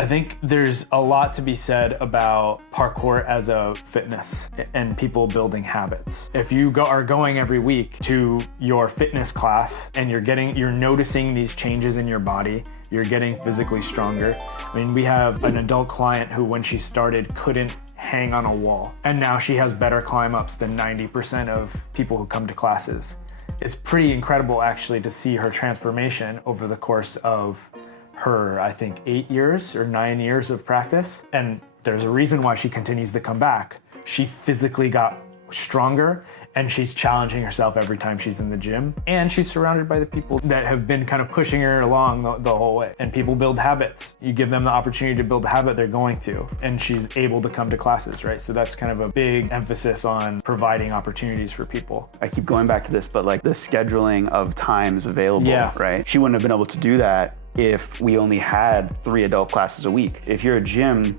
I think there's a lot to be said about parkour as a fitness and people building habits. If you are going every week to your fitness class and you're noticing these changes in your body, you're getting physically stronger. I mean, we have an adult client who, when she started, couldn't hang on a wall. And now she has better climb ups than 90% of people who come to classes. It's pretty incredible actually to see her transformation over the course of her, I think, 8 years or 9 years of practice. And there's a reason why she continues to come back. She physically got stronger and she's challenging herself every time she's in the gym. And she's surrounded by the people that have been kind of pushing her along the whole way. And people build habits. You give them the opportunity to build a habit, they're going to. And she's able to come to classes, right? So that's kind of a big emphasis on providing opportunities for people. I keep going back to this, but like the scheduling of times available, right? She wouldn't have been able to do that if we only had 3 adult classes a week. If your gym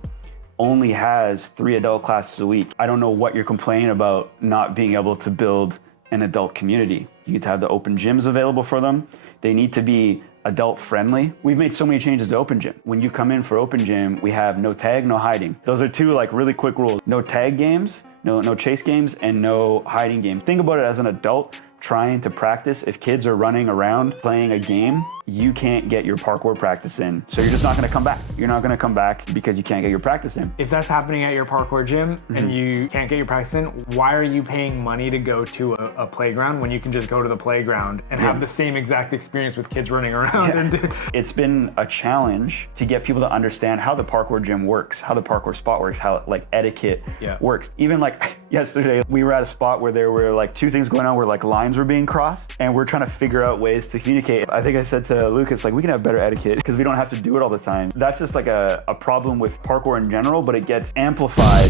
only has 3 adult classes a week, I don't know what you're complaining about not being able to build an adult community. You need to have the open gyms available for them. They need to be adult friendly. We've made so many changes to open gym. When you come in for open gym, we have no tag, no hiding. Those are 2 like really quick rules. No tag games, no chase games, and no hiding games. Think about it as an adult trying to practice. If kids are running around playing a game, you can't get your parkour practice in. So you're just not gonna come back. You're not gonna come back because you can't get your practice in. If that's happening at your parkour gym and you can't get your practice in, why are you paying money to go to a playground when you can just go to the playground and have the same exact experience with kids running around? And it's been a challenge to get people to understand how the parkour gym works, how the parkour spot works, how like etiquette works. Even like yesterday, we were at a spot where there were like 2 things going on where like lines were being crossed and we're trying to figure out ways to communicate. I think I said to Lucas, like, we can have better etiquette because we don't have to do it all the time. That's just like a problem with parkour in general, but it gets amplified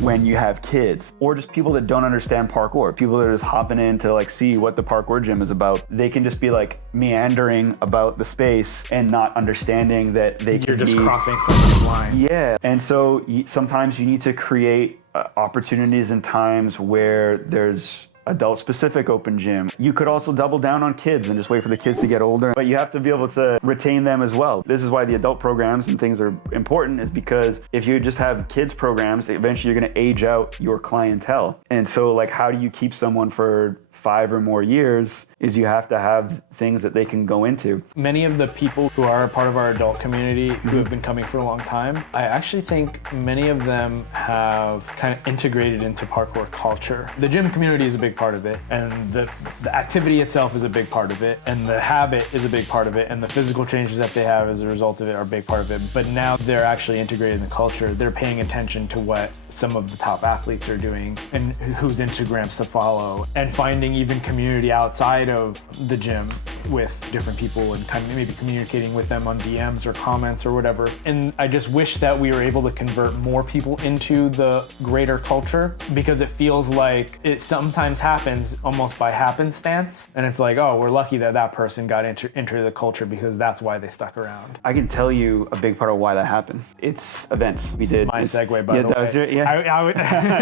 when you have kids or just people that don't understand parkour, people that are just hopping in to like see what the parkour gym is about. They can just be like meandering about the space and not understanding that you're just crossing somebody's line. Yeah, and so sometimes you need to create opportunities and times where there's adult-specific open gym. You could also double down on kids and just wait for the kids to get older, but you have to be able to retain them as well. This is why the adult programs and things are important, is because if you just have kids programs, eventually you're gonna age out your clientele. And so like, how do you keep someone for 5 or more years is you have to have things that they can go into. Many of the people who are a part of our adult community who have been coming for a long time, I actually think many of them have kind of integrated into parkour culture. The gym community is a big part of it, and the activity itself is a big part of it, and the habit is a big part of it, and the physical changes that they have as a result of it are a big part of it. But now they're actually integrated in the culture. They're paying attention to what some of the top athletes are doing and whose Instagrams to follow, and finding even community outside of the gym with different people and kind of maybe communicating with them on DMs or comments or whatever. And I just wish that we were able to convert more people into the greater culture, because it feels like it sometimes happens almost by happenstance. And it's like, oh, we're lucky that that person got into the culture because that's why they stuck around. I can tell you a big part of why that happened. It's events. This is my segue, by the way. That was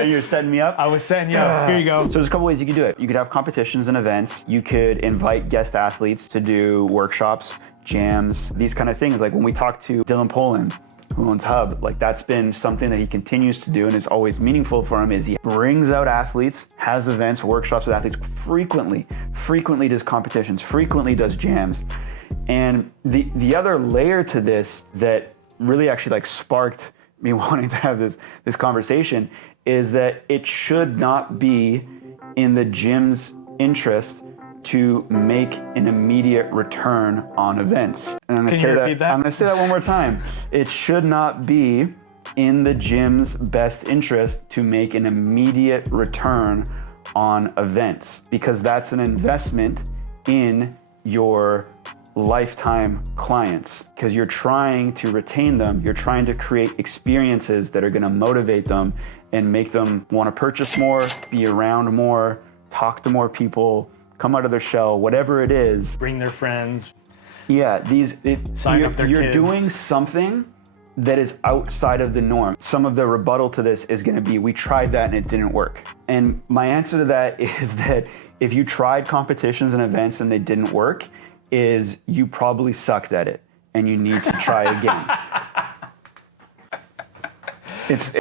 you're setting me up? I was setting you up. Here you go. So there's a couple ways you can do it. You could have competitions and events. You could invite guest athletes to do workshops, jams, these kind of things. Like when we talked to Dylan Poland, who owns Hub, like that's been something that he continues to do and is always meaningful for him, is he brings out athletes, has events, workshops with athletes frequently does competitions, frequently does jams. And the other layer to this that really actually like sparked me wanting to have this conversation is that it should not be in the gym's interest to make an immediate return on events. And I'm gonna say that one more time. It should not be in the gym's best interest to make an immediate return on events, because that's an investment in your lifetime clients, because you're trying to retain them. You're trying to create experiences that are gonna motivate them and make them wanna purchase more, be around more, talk to more people, come out of their shell, whatever it is. Bring their friends. Yeah, sign up their kids. You're doing something that is outside of the norm. Some of the rebuttal to this is gonna be, we tried that and it didn't work. And my answer to that is that if you tried competitions and events and they didn't work, is you probably sucked at it and you need to try again.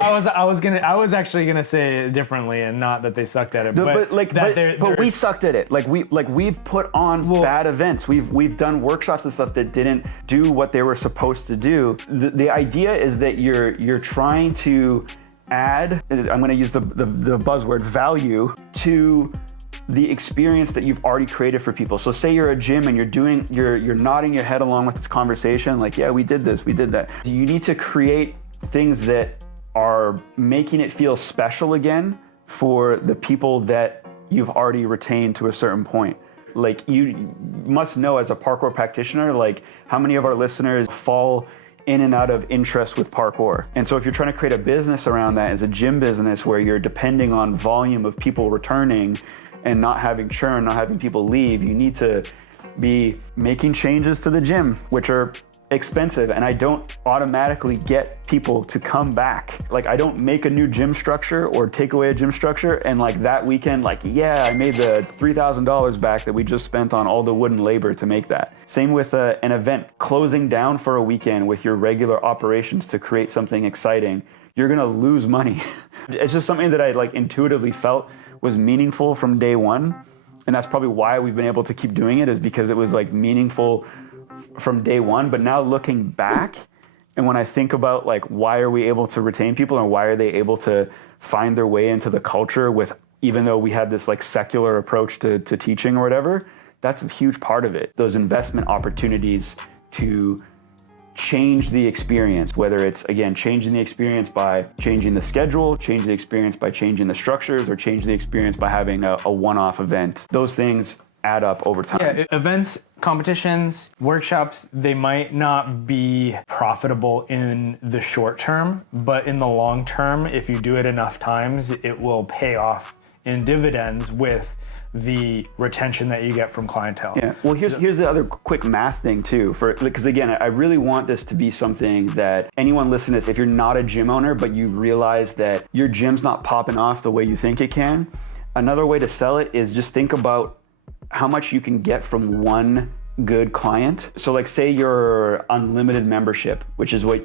I was actually gonna say it differently, and not that they sucked at it, but we sucked at it. We've put on bad events. We've done workshops and stuff that didn't do what they were supposed to do. The idea is that you're trying to add, I'm going to use the buzzword, value to the experience that you've already created for people. So say you're a gym and you're nodding your head along with this conversation, like, yeah, we did this, we did that. You need to create things that are making it feel special again for the people that you've already retained to a certain point. Like, you must know as a parkour practitioner, like, how many of our listeners fall in and out of interest with parkour. And so if you're trying to create a business around that as a gym business where you're depending on volume of people returning and not having churn, not having people leave, you need to be making changes to the gym, which are expensive, and I don't automatically get people to come back. Like, I don't make a new gym structure or take away a gym structure and like that weekend, like, yeah, I made the $3,000 back that we just spent on all the wood and labor to make that. Same with an event, closing down for a weekend with your regular operations to create something exciting. You're gonna lose money. It's just something that I like intuitively felt was meaningful from day one, and that's probably why we've been able to keep doing it, is because it was like meaningful from day one. But now looking back, and when I think about like, why are we able to retain people and why are they able to find their way into the culture with, even though we had this like secular approach to teaching or whatever, that's a huge part of it. Those investment opportunities to change the experience, whether it's, again, changing the experience by changing the schedule, changing the experience by changing the structures, or changing the experience by having a one-off event. Those things add up over time. Yeah, events, competitions, workshops, they might not be profitable in the short term, but in the long term, if you do it enough times, it will pay off in dividends with the retention that you get from clientele. Yeah. Well, here's the other quick math thing too, because again, I really want this to be something that anyone listening to this, if you're not a gym owner, but you realize that your gym's not popping off the way you think it can, another way to sell it is just think about how much you can get from one good client. So like, say your unlimited membership, which is what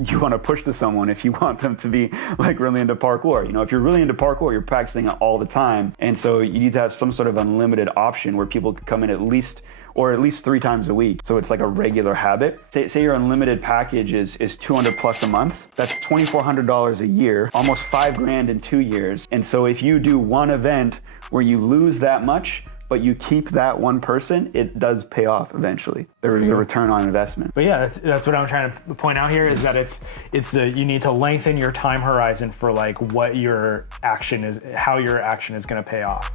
you want to push to someone if you want them to be like really into parkour. You know, if you're really into parkour, you're practicing it all the time. And so you need to have some sort of unlimited option where people can come in at least 3 times a week. So it's like a regular habit. Say your unlimited package is $200 plus a month. That's $2,400 a year, almost $5,000 in 2 years. And so if you do one event where you lose that much, but you keep that one person, it does pay off eventually. There is a return on investment. But yeah, that's what I'm trying to point out here, is that you need to lengthen your time horizon for like what your action is, how your action is going to pay off.